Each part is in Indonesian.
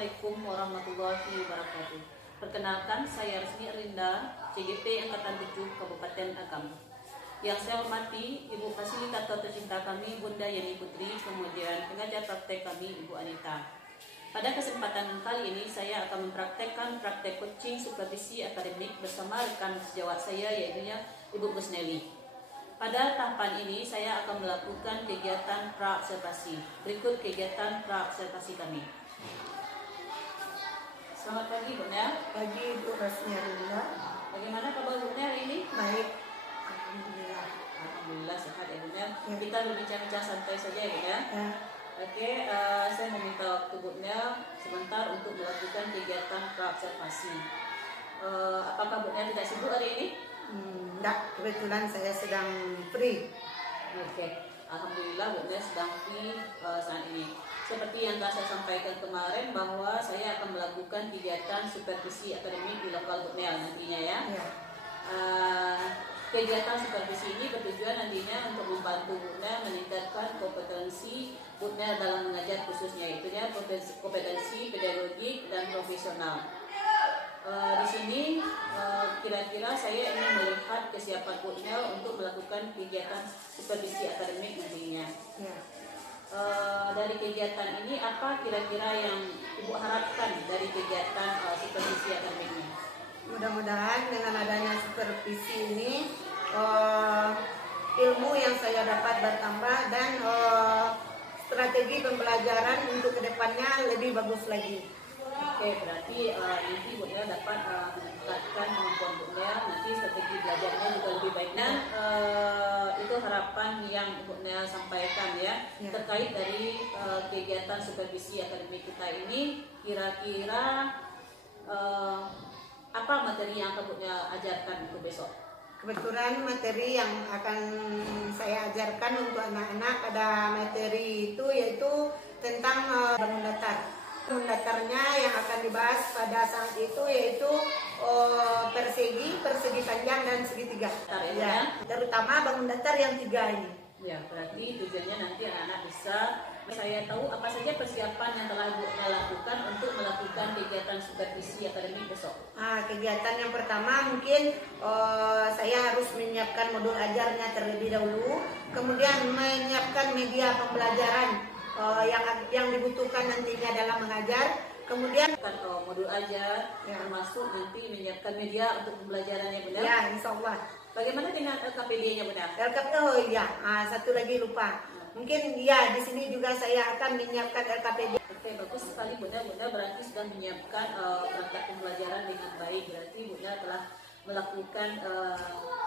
Assalamualaikum warahmatullahi wabarakatuh. Perkenalkan, saya Resmi Rinda, CGP Angkatan 7 Kabupaten Agam. Yang saya hormati Ibu Fasilitator tercinta kami, Bunda Yani Putri, kemudian pengajar praktek kami, Ibu Anita. Pada kesempatan kali ini, saya akan mempraktekkan praktek coaching supervisi akademik bersama rekan sejawat saya, yaitu Ibu Gusneli. Pada tahapan ini, saya akan melakukan kegiatan pra-observasi. Berikut kegiatan pra-observasi kami. Selamat pagi, Bu Nel. Pagi, Bu Rinda. Bagaimana kabar Bu Nel hari ini? Baik, alhamdulillah. Alhamdulillah sehat ya Bu Nel. Kita berbincang-bincang santai saja ya Bu Nel. Oke, saya meminta waktu Bu Nel sebentar untuk melakukan kegiatan pra-observasi. Apakah Bu Nel tidak sibuk hari ini? Enggak, kebetulan saya sedang free. Oke, alhamdulillah Bu Nel sedang free saat ini. Seperti yang telah saya sampaikan kemarin bahwa saya akan melakukan kegiatan supervisi akademik di lokal Bu Nel nantinya ya. Kegiatan supervisi ini bertujuan nantinya untuk membantu Bu Nel meningkatkan kompetensi Bu Nel dalam mengajar khususnya, yaitu kompetensi pedagogik dan profesional. Di sini kira-kira saya ingin melihat kesiapan Bu Nel untuk melakukan kegiatan supervisi akademik nantinya. Dari kegiatan ini apa kira-kira yang Ibu harapkan dari kegiatan supervisi akademik ini? Mudah-mudahan dengan adanya supervisi ini ilmu yang saya dapat bertambah dan strategi pembelajaran untuk kedepannya lebih bagus lagi. Oke, berarti nanti Bu Nel dapat meningkatkan kemampuan Bu Nel, nanti strategi belajarnya juga lebih baik. Dan itu harapan yang Bu Nel sampaikan ya. Terkait dari kegiatan supervisi akademik kita ini, kira-kira apa materi yang akan Bu Nel ajarkan untuk besok? Kebetulan materi yang akan saya ajarkan untuk anak-anak pada materi itu yaitu tentang bangun datar. Datarnya yang akan dibahas pada saat itu yaitu persegi panjang dan segitiga. Terutama bangun datar yang 3 ini. Ya, berarti tujuannya nanti anak-anak bisa. Saya tahu apa saja persiapan yang telah Bu Nel lakukan untuk melakukan kegiatan supervisi akademik besok. Kegiatan yang pertama mungkin saya harus menyiapkan modul ajarnya terlebih dahulu, kemudian menyiapkan media pembelajaran yang dibutuhkan nantinya dalam mengajar, kemudian modul ajar termasuk nanti menyiapkan media untuk pembelajarannya benar? Ya, insya Allah. Bagaimana dengan LKPD-nya benar? LKPD, satu lagi lupa. Mungkin ya di sini juga saya akan menyiapkan LKPD. Oke, bagus sekali Bunda. Bunda berarti sudah menyiapkan perangkat pembelajaran dengan baik. Berarti Bunda telah melakukan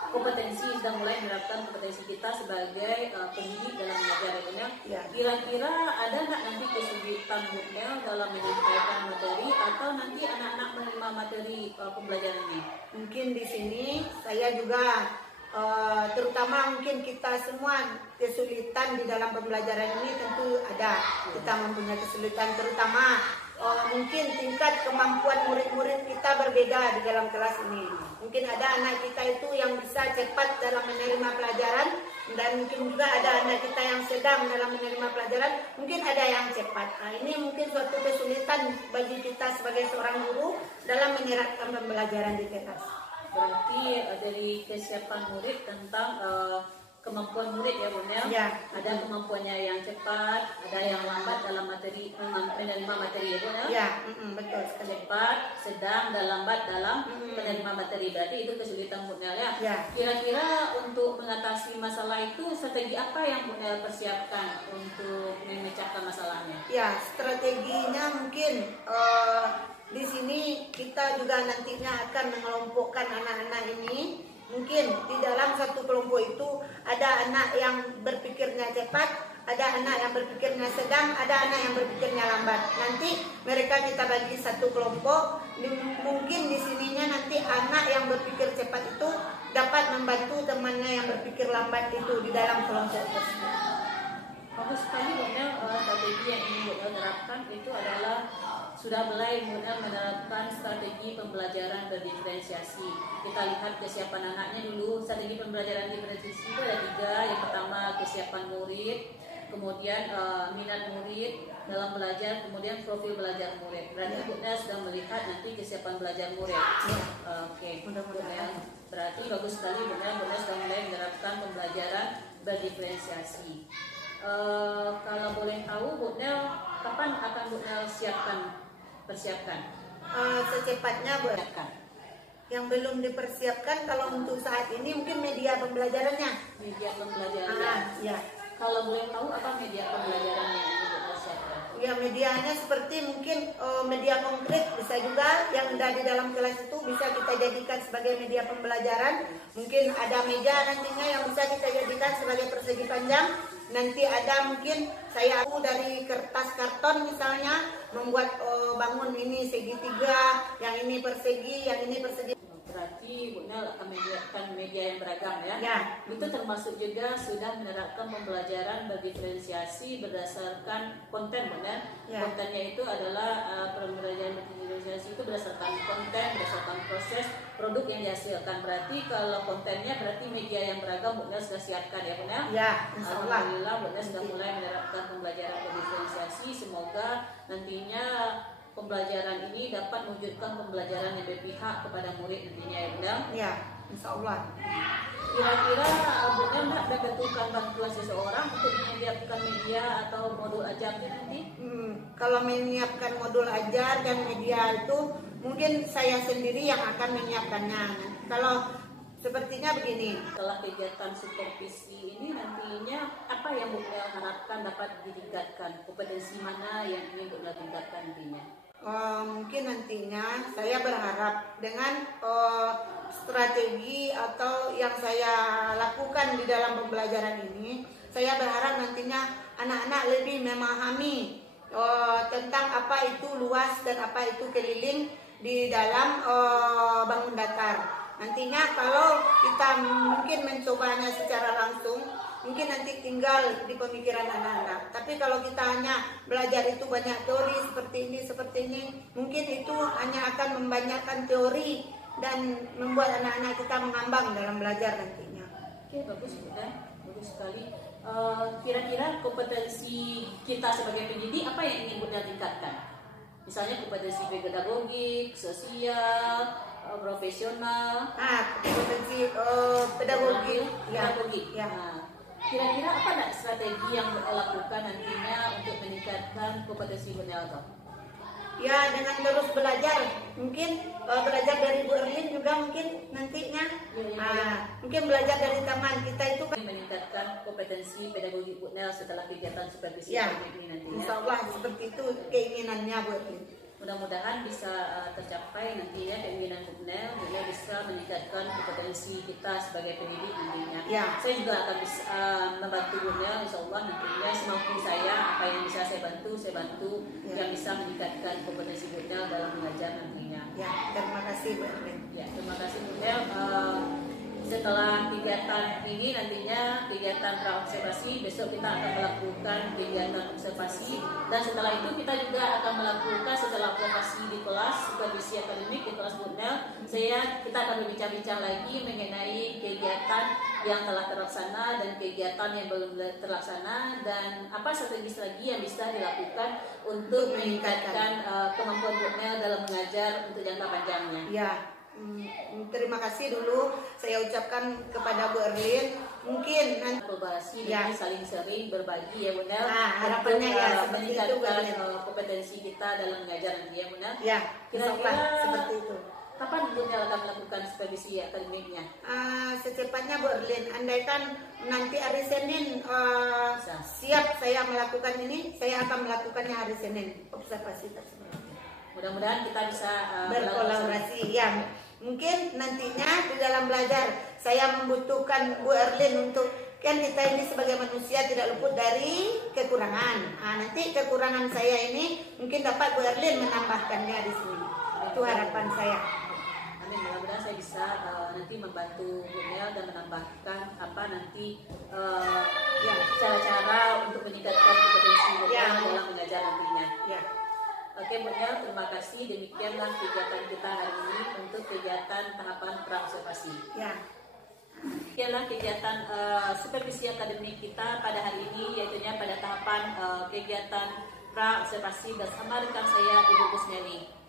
kompetensi, sudah mulai menerapkan kompetensi kita sebagai pendidik dalam mengajar ya. Kira-kira ada nggak nanti kesulitan Bunda dalam menyampaikan materi atau nanti anak-anak menerima materi pembelajarannya? Mungkin di sini saya juga terutama mungkin kita semua kesulitan di dalam pembelajaran ini tentu ada. Kita mempunyai kesulitan terutama mungkin tingkat kemampuan murid-murid kita berbeda di dalam kelas ini. Mungkin ada anak kita itu yang bisa cepat dalam menerima pelajaran dan mungkin juga ada anak kita yang sedang dalam menerima pelajaran, mungkin ada yang cepat. Ini mungkin suatu kesulitan bagi kita sebagai seorang guru dalam menerapkan pembelajaran di kelas. Berarti dari kesiapan murid tentang kemampuan murid ya Bu Nel. Ada kemampuannya yang cepat, ada yang lambat dalam materi menerima materi ya Bu Nel. Betul. Cepat, sedang dan lambat dalam menerima materi. Berarti itu kesulitan Bu Nel ya. Kira-kira untuk mengatasi masalah itu strategi apa yang Bu Nel persiapkan untuk memecahkan masalahnya? Ya, strateginya mungkin di sini kita juga nantinya akan mengelompokkan anak-anak ini. Mungkin di dalam satu kelompok itu ada anak yang berpikirnya cepat, ada anak yang berpikirnya sedang, ada anak yang berpikirnya lambat. Nanti mereka kita bagi satu kelompok. Mungkin di sininya nanti anak yang berpikir cepat itu dapat membantu temannya yang berpikir lambat itu di dalam kelompok tersebut. Bagus sekali Bu Nel, strategi yang ingin Bu Nel terapkan itu adalah sudah mulai Bu Nel menerapkan strategi pembelajaran berdiferensiasi. Kita lihat kesiapan anaknya dulu. Strategi pembelajaran diferensiasi itu ada 3. Yang pertama kesiapan murid, kemudian minat murid, dalam belajar, kemudian profil belajar murid. Berarti Bu Nel sudah melihat nanti kesiapan belajar murid. Oke, Mudah-mudahan. Berarti bagus sekali Bu Nel sudah mulai menerapkan pembelajaran berdiferensiasi. Kalau boleh tahu Bu Nel, kapan akan Bu Nel persiapkan? Secepatnya Bu. Yang belum dipersiapkan kalau untuk saat ini mungkin media pembelajarannya. Media pembelajaran. Ya. Kalau boleh tahu apa media pembelajaran yang ingin Bu siapkan? Ya, medianya seperti mungkin media konkret, bisa juga yang ada di dalam kelas itu bisa kita jadikan sebagai media pembelajaran. Mungkin ada meja nantinya yang bisa kita jadikan sebagai persegi panjang. Nanti ada mungkin aku dari kertas karton misalnya membuat bangun ini segitiga, yang ini persegi, yang ini persegi. Berarti Bu Nel akan menyediakan media yang beragam ya? Ya. Itu termasuk juga sudah menerapkan pembelajaran berdiferensiasi berdasarkan konten Bu Nel. Ya. Kontennya itu adalah pembelajaran berdiferensiasi itu berdasarkan konten, berdasarkan proses produk yang dihasilkan. Berarti kalau kontennya berarti media yang beragam Bu Nel sudah siapkan ya Bu Nel? Ya, insya Allah. Alhamdulillah Bu Nel sudah mulai menerapkan pembelajaran berdiferensiasi. Semoga nantinya pembelajaran ini dapat mewujudkan pembelajaran yang berpihak kepada murid nantinya ya Bunda. Ya, insya Allah. Kira-kira Bunda ada butuhkan bantuan seseorang untuk menyiapkan media atau modul ajarnya nanti? Kalau menyiapkan modul ajar dan media itu mungkin saya sendiri yang akan menyiapkannya. Kalau sepertinya begini. Setelah kegiatan supervisi ini nantinya apa yang Bunda harapkan dapat ditingkatkan? Kompetensi mana yang ingin Bunda tingkatkan nantinya? Mungkin nantinya saya berharap dengan strategi atau yang saya lakukan di dalam pembelajaran ini, saya berharap nantinya anak-anak lebih memahami tentang apa itu luas dan apa itu keliling di dalam bangun datar. Nantinya kalau kita mungkin mencobanya secara langsung, mungkin nanti tinggal di pemikiran anak-anak. Tapi kalau kita hanya belajar itu banyak teori seperti ini, mungkin itu hanya akan membanyakkan teori dan membuat anak-anak kita mengambang dalam belajar nantinya. Oke, bagus Bunda, bagus sekali. Kira-kira kompetensi kita sebagai pendidik apa yang ingin Bunda tingkatkan? Misalnya kompetensi pedagogik, sosial, profesional. Kompetensi pedagogi. Ya. Kira-kira apa nak strategi yang dilakukan nantinya untuk meningkatkan kompetensi Bu Nel? Ya, dengan terus belajar, mungkin belajar dari Bu Erlin juga mungkin nantinya. Mungkin belajar dari teman kita itu meningkatkan kompetensi pedagogi Bu Nel setelah kegiatan supervisi ini nantinya. Insya Allah seperti itu keinginannya Bu Erlin. Mudah-mudahan bisa tercapai nantinya keinginan Bu Nel bisa meningkatkan kompetensi kita sebagai pendidik nantinya. Saya juga akan bisa membantu Bu Nel, insya Allah nantinya semampu saya apa yang bisa saya bantu yang bisa meningkatkan kompetensi Bu Nel dalam mengajar nantinya. Terima kasih Bu Erlin. Terima kasih Bu Nel. Setelah kegiatan ini nantinya kegiatan praobservasi, besok kita akan melakukan kegiatan observasi dan setelah itu kita juga akan melakukan setelah observasi di kelas supervisi akademik di kelas Bu Nel, kita akan berbincang-bincang lagi mengenai kegiatan yang telah terlaksana dan kegiatan yang belum terlaksana dan apa strategi yang bisa dilakukan untuk meningkatkan kemampuan Bu Nel dalam mengajar untuk jangka panjangnya. Terima kasih dulu saya ucapkan kepada Bu Erlin. Mungkin nanti kolaborasi dan saling sharing berbagi ya Bu Nel. Harapannya meningkatkan kompetensi kita dalam mengajar nanti ya Bu Nel. Kira-kira seperti itu. Kapan Bu Nel akan melakukan supervisi akademiknya? Secepatnya Bu Erlin. Andaikan nanti hari Senin siap saya melakukan ini, saya akan melakukannya hari Senin observasi tersebut. Mudah-mudahan kita bisa berkolaborasi. Mungkin nantinya di dalam belajar saya membutuhkan Bu Erlin untuk kan kita ini sebagai manusia tidak luput dari kekurangan. Nanti kekurangan saya ini mungkin dapat Bu Erlin menambahkannya di sini. Itu harapan saya. Amin. Mudah-mudahan saya bisa nanti membantu Bu Nel dan menambahkan cara-cara untuk meningkatkan kompetensi Bu Nel dalam mengajar nantinya. Oke Bu Nel, terima kasih. Demikianlah kegiatan kita hari ini untuk kegiatan tahapan praobservasi. Demikianlah kegiatan supervisi akademik kita pada hari ini, yaitu pada tahapan kegiatan pra observasi bersama rekan saya Ibu Kusneni.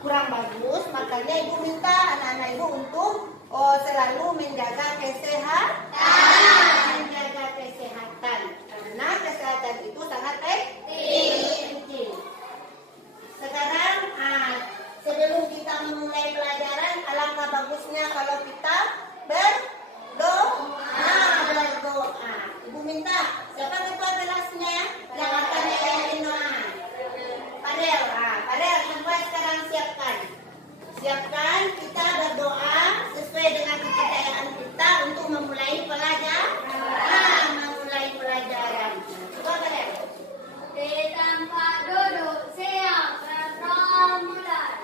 Kurang bagus, makanya ibu minta anak-anak ibu untuk selalu menjaga kesehatan, karena kesehatan itu sangat penting. Sekarang sebelum kita memulai pelajaran, alangkah bagusnya kalau kita berdoa. Ibu minta siapa ketua kelasnya yang akan menyampaikan doa? Padel, semua sekarang siapkan kita berdoa sesuai dengan kepercayaan kita untuk memulai pelajaran. Coba Padel. Di tempat duduk siap berdoa mulai.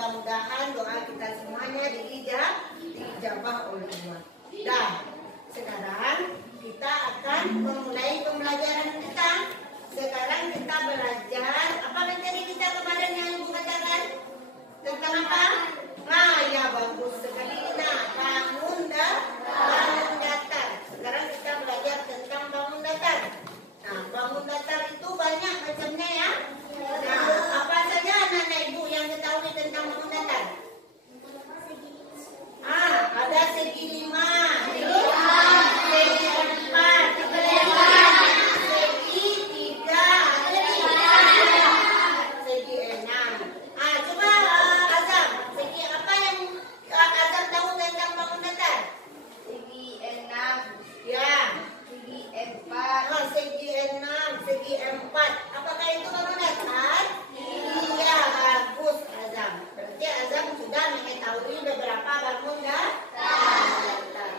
Mudah-mudahan doa kita semuanya diijabah oleh Allah. Dan sekarang kita akan memulai pembelajaran kita. Sekarang kita belajar apa materi kita kemarin yang Ibu katakan? Tentang apa? Ya bagus sekali. Bangun datar. Sekarang kita belajar tentang bangun datar. Bangun datar itu banyak macamnya ya. Apa saja anak-anak Ibu yang ketahui tentang bangun datar? Ada segi 5, segi 4, segi 3, segi 6. Coba Azam, segi apa yang Azam tahu tentang bangun datar? Segi 6, Ya. segi 4. Segi 6, segi 4. Apakah itu bangun datar? Iya, bagus Azam. Berarti Azam sudah mengetahui beberapa bangun datar.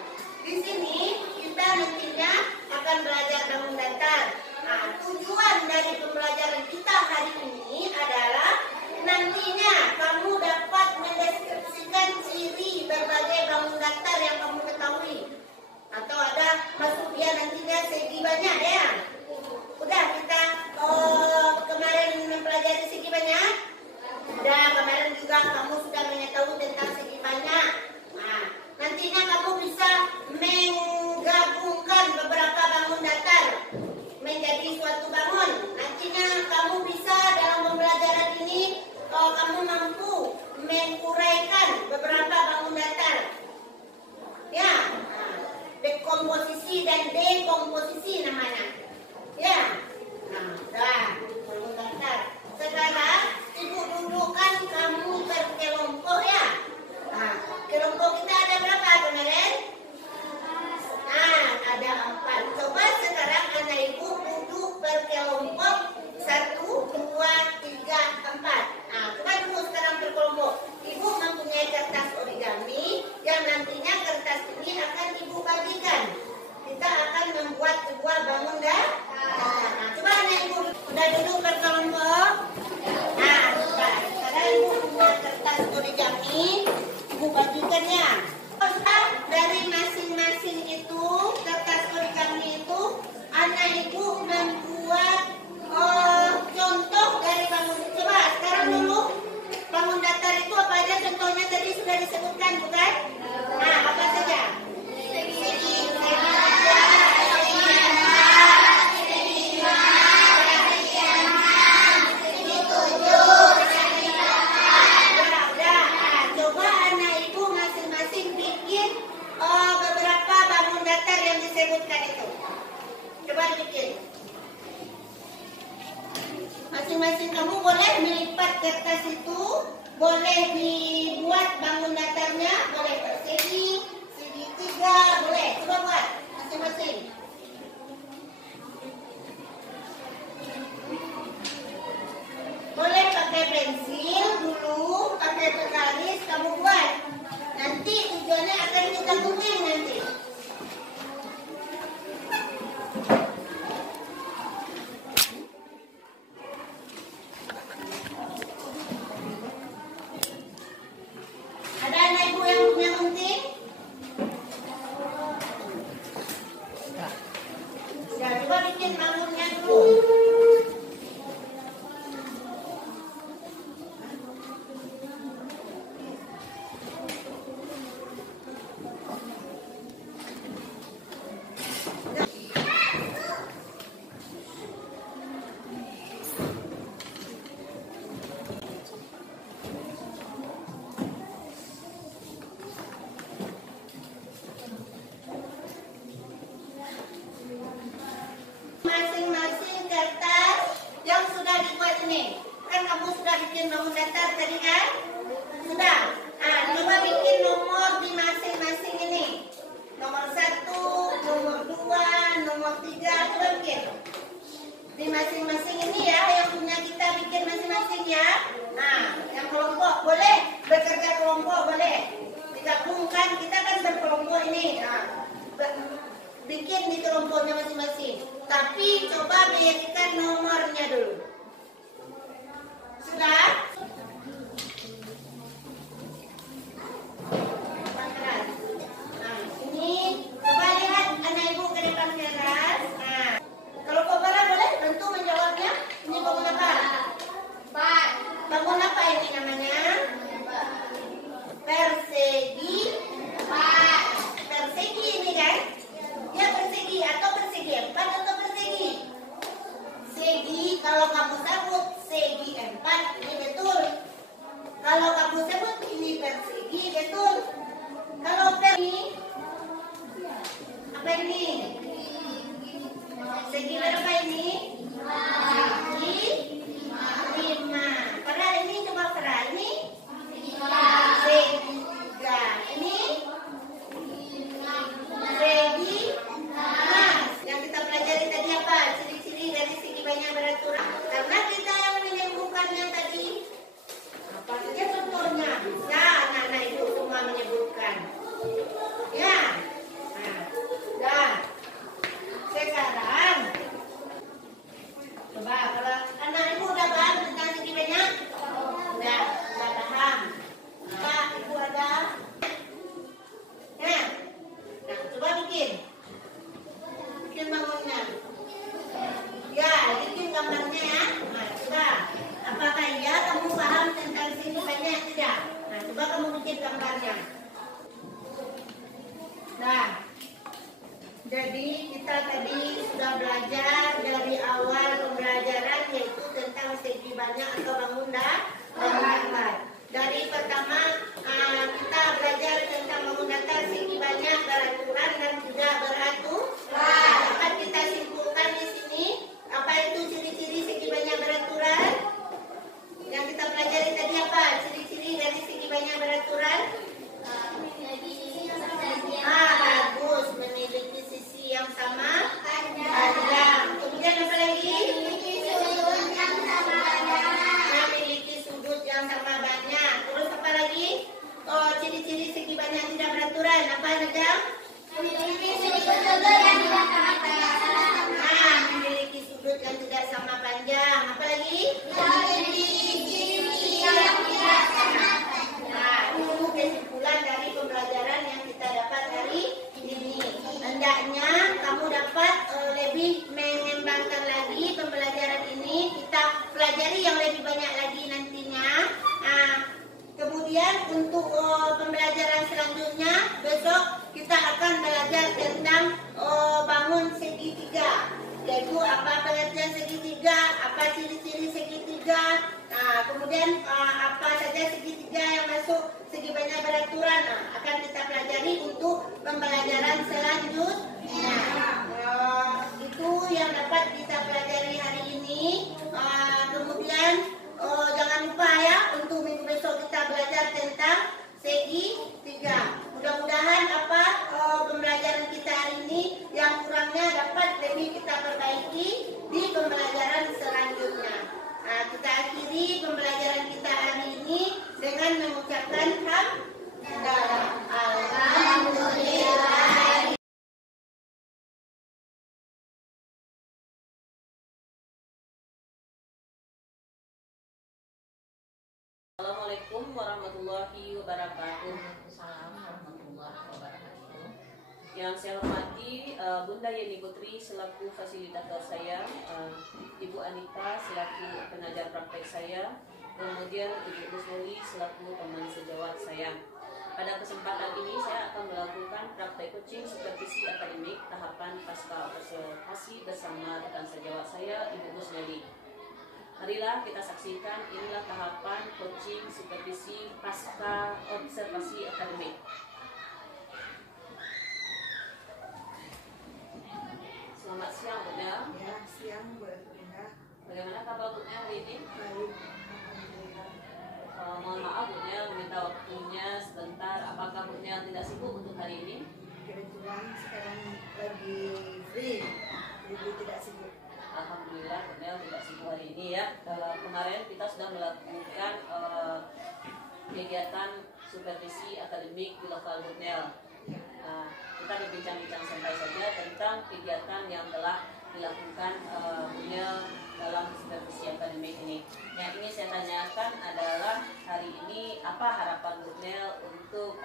Di sini kita nantinya akan belajar bangun datar. Tujuan dari pembelajaran kita hari ini adalah nantinya kamu dapat mendeskripsikan ciri berbagai bangun datar yang kamu ketahui. Atau ada masuk dia nantinya segi banyak ya. Udah kita kemarin mempelajari segi banyak. Udah kemarin juga kamu sudah mengetahui tentang segi banyak. Nantinya kamu bisa menggabungkan beberapa bangun datar menjadi suatu bangun. Nantinya kamu bisa dalam pembelajaran ini kamu mampu menguraikan beberapa bangun datar. Ya, dekomposisi dan kertas itu boleh dibuat bangun datarnya, boleh persegi, segitiga, boleh. Coba buat masing-masing. Boleh pakai pensil dulu, pakai penggaris kamu buat. Nanti tujuannya akan kita gunting nanti. Ada anak ibu yang punya gunting? Ya, coba bikin bangunnya dulu. Masing-masing kertas yang sudah dibuat ini, kan kamu sudah bikin bangun datar tadi kan? Sudah. Coba bikin nomor di masing-masing ini. Nomor 1, nomor 2, nomor 3, coba bikin. Di masing-masing ini ya, yang punya kita bikin masing-masing ya. Yang kelompok boleh, bekerja kelompok boleh. Digabungkan, kita kan berkelompok ini. Bikin di kelompoknya masing-masing. Tapi coba berikan nomornya dulu. Sudah? Ini coba lihat anak ibu ke depan keras. Kalau kau barang boleh bantu menjawabnya. Ini bangun apa? Bangun apa ini namanya? Persegi. Persegi ini kan? Ya persegi atau persegi empat atau persegi? Segi, kalau kamu sebut segi 4 ini betul. Kalau kamu sebut ini persegi betul. Kalau persegi apa ini? Segi berapa ini? Segi 5. Padahal ini coba Farah ini segi 3. Ini segi 5. Yang kita pelajari tadi apa? Ciri-ciri dari segi banyak beraturan. Karena kita yang menyebutkannya tadi. Apa saja contohnya? Bisa anak-anak ibu semua menyebutkan. Ya. Sekarang coba kalau anak ibu udah paham tentang segi banyak? Udah paham. Pak, ibu ada? Ya. Nah, coba bikin bangunnya. Ya, bikin gambarnya ya. Nah, coba. Apakah iya kamu paham tentang segi banyak tidak? Nah, coba kamu bikin gambarnya. Nah, jadi kita tadi sudah belajar dari awal pembelajaran yaitu tentang segi banyak atau bangun datar. Dari pertama kita belajar tentang bangun datar segi banyak beraturan dan tidak beraturan. Dapat kita simpulkan di sini apa itu ciri-ciri segi banyak beraturan? Yang kita pelajari tadi apa? Ciri-ciri dari segi banyak beraturan? Bagus, memiliki sisi yang sama panjang. Kemudian apa lagi? Memiliki sudut yang sama banyak. Terus apa lagi? Ciri-ciri segi banyak tidak beraturan. Apa saja? Memiliki sudut yang tidak sama panjang. Apa lagi? Itu kesimpulan dari pembelajaran yang kita dapat hari ini. Hendaknya kamu dapat lebih mengembangkan lagi pembelajaran ini. Kita pelajari yang lebih banyak lagi nantinya. Kemudian untuk pembelajaran selanjutnya besok kita akan belajar tentang bangun segitiga. Yaitu apa pengertian segitiga, apa ciri-ciri segitiga. Kemudian apa saja segitiga yang masuk segi banyak beraturan akan kita pelajari untuk pembelajaran selanjutnya. Itu yang dapat kita pelajari hari ini. Kemudian jangan lupa Assalamualaikum warahmatullahi wabarakatuh. Waalaikumsalam warahmatullahi wabarakatuh. Yang saya hormati Bunda Yeni Putri selaku fasilitator saya, Ibu Anita selaku pengajar praktek saya, kemudian Ibu Rusli selaku teman sejawat saya. Pada kesempatan ini saya akan melakukan praktek coaching supervisi akademik tahapan pasca observasi bersama rekan sejawat saya, Ibu Rusli. Marilah kita saksikan inilah tahapan coaching supervisi pasca observasi akademik. Selamat siang, Bunda. Ya, siang buat Bunda. Bagaimana kabar Bunda hari ini? Baik, alhamdulillah. Mohon maaf Bunda, meminta waktunya sebentar. Apakah Bunda tidak sibuk untuk hari ini? Kebetulan sekarang lagi free, jadi tidak sibuk. Alhamdulillah Bunda tidak sibuk hari ini ya. Kemarin kita sudah melakukan kegiatan supervisi akademik di lokal Bunda. Kita berbincang-bincang santai saja tentang kegiatan yang telah dilakukan Bunda dalam supervisi akademik ini. Yang ingin saya tanyakan adalah hari ini apa harapan Bunda untuk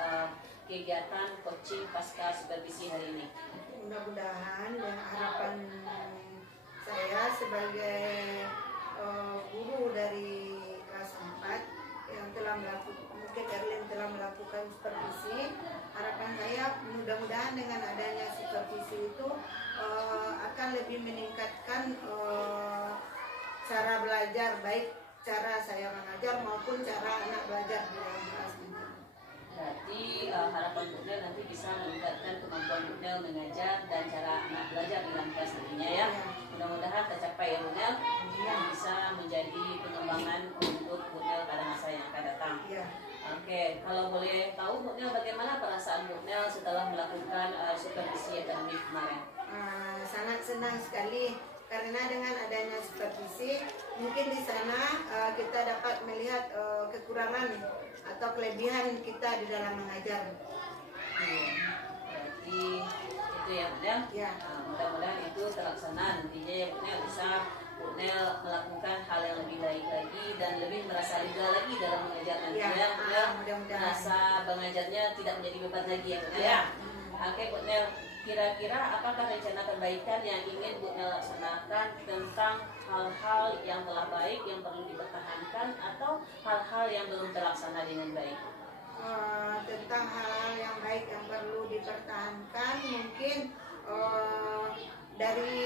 kegiatan coaching pasca supervisi hari ini? Mudah-mudahan dan harapan saya sebagai guru dari kelas 4 yang telah melakukan, mungkin Erlin telah melakukan supervisi, harapan saya mudah-mudahan dengan adanya supervisi itu akan lebih meningkatkan cara belajar, baik cara saya mengajar maupun cara anak belajar di dalam kelas. Berarti harapan Bunda nanti bisa meningkatkan kemampuan Bunda mengajar dan cara anak belajar di dalam kelas nantinya ya. Mudah-mudahan tercapai ya Bunda, yang bisa menjadi pengembangan untuk Bunda pada masa yang akan datang. Ya. Oke, kalau boleh tahu Bunda bagaimana perasaan Bunda setelah melakukan supervisi akademik kemarin? Sangat senang sekali karena dengan adanya supervisi mungkin di sana kita dapat melihat kekurangan atau kelebihan kita di dalam mengajar. Berarti itu ya Bunda. Ya. Mudah-mudahan itu terlaksana nantinya ya Bunda bisa Bunda melakukan hal yang lebih baik lagi dan lebih merasa lega lagi dalam mengajar nanti ya Bunda. Mudah-mudahan. Merasa mengajarnya tidak menjadi beban lagi ya Bunda ya. Oke Bunda, kira-kira apakah rencana perbaikan yang ingin Bunda laksanakan tentang hal-hal yang telah baik yang perlu dipertahankan atau hal-hal yang belum terlaksana dengan baik? Tentang hal yang baik yang perlu dipertahankan mungkin dari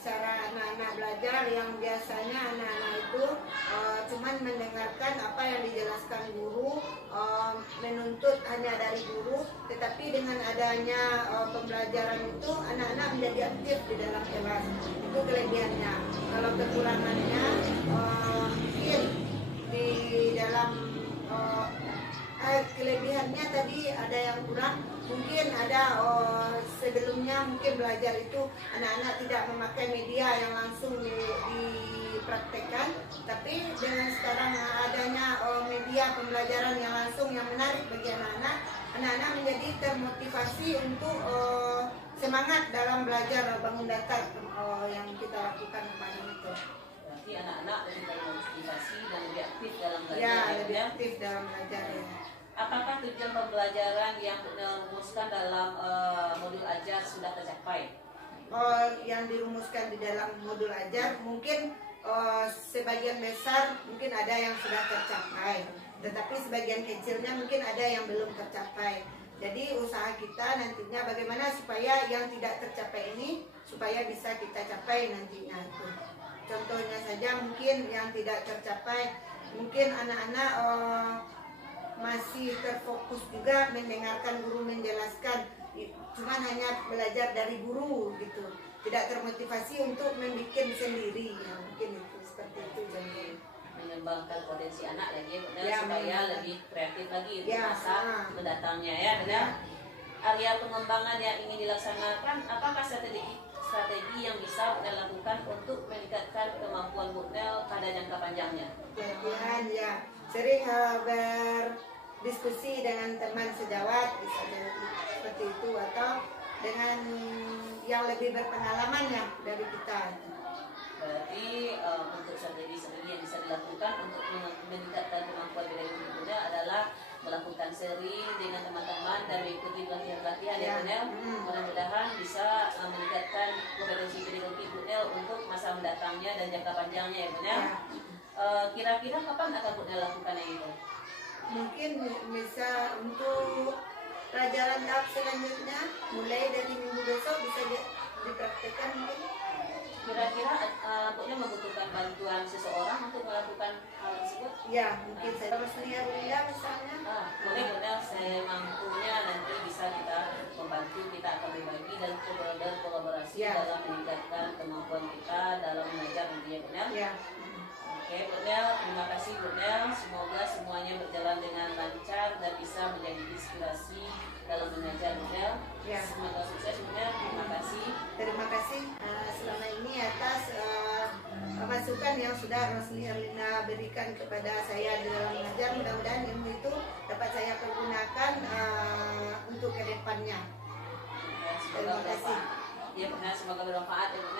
cara anak-anak belajar yang biasanya anak-anak itu cuman mendengarkan apa yang dijelaskan guru, menuntut hanya dari guru, tetapi dengan adanya pembelajaran itu anak-anak menjadi aktif di dalam kelas. Itu kelebihannya. Kalau kekurangannya mungkin di dalam kelebihannya tadi ada yang kurang, mungkin ada sebelumnya mungkin belajar itu anak-anak tidak memakai media yang langsung dipraktekkan, tapi dengan sekarang adanya media pembelajaran yang langsung yang menarik bagi anak-anak menjadi termotivasi untuk semangat dalam belajar bangun datar yang kita lakukan kemarin itu. Berarti anak-anak lebih termotivasi dan lebih aktif dalam belajar Ya, ya, lebih Bunda? aktif dalam belajar ya. Apakah tujuan pembelajaran yang dirumuskan dalam modul ajar sudah tercapai? Yang dirumuskan di dalam modul ajar mungkin sebagian besar mungkin ada yang sudah tercapai, tetapi sebagian kecilnya mungkin ada yang belum tercapai. Jadi usaha kita nantinya bagaimana supaya yang tidak tercapai ini supaya bisa kita capai nantinya itu. Contohnya saja mungkin yang tidak tercapai, mungkin anak-anak masih terfokus juga mendengarkan guru menjelaskan, cuman hanya belajar dari guru gitu, tidak termotivasi untuk membuat sendiri ya, mungkin itu seperti itu. Jadi Mengembangkan potensi anak lagi Bunda, Ya, supaya lebih kreatif lagi untuk Ya, masa mendatangnya ya Bunda. Area pengembangan yang ingin dilaksanakan, apakah strategi yang bisa Bunda lakukan untuk meningkatkan kemampuan Bunda pada jangka panjangnya? kemudian ya sering berdiskusi dengan teman sejawat bisa jadi seperti itu, atau dengan yang lebih berpengalaman ya dari kita. Berarti untuk strategi yang bisa dilakukan untuk meningkatkan kemampuan bela diri Bunda adalah melakukan sering dengan teman-teman dan mengikuti pelatihan-pelatihan ya Bunda. Mudah-mudahan bisa meningkatkan kompetensi pedagogi Bunda untuk masa mendatangnya dan jangka panjangnya ya Bunda. Kira-kira kapan akan Bunda lakukan yang itu? Mungkin bisa untuk pelajaran tahap selanjutnya mulai dari minggu besok bisa dipraktekkan mungkin. Kira-kira Bunda membutuhkan bantuan seseorang untuk melakukan hal tersebut? Ya, mungkin saya harus lihat Bunda misalnya. Boleh Bunda, saya mampunya nanti bisa kita membantu, kita akan berbagi dan kolaborasi dalam meningkatkan kemampuan kita dalam mengajar Bunda Bunda. Ya. Oke Bunda, terima kasih Bunda. Semoga semuanya berjalan dengan lancar dan bisa menjadi inspirasi dalam mengajar Bunda. Ya. Semoga sukses Bunda. Terima kasih. Terima kasih selama ini atas masukan yang sudah Rosli Erlina berikan kepada saya di dalam mengajar. Mudah-mudahan ilmu itu dapat saya pergunakan untuk kedepannya. Terima kasih. Ya Bunda, semoga bermanfaat ya Bunda.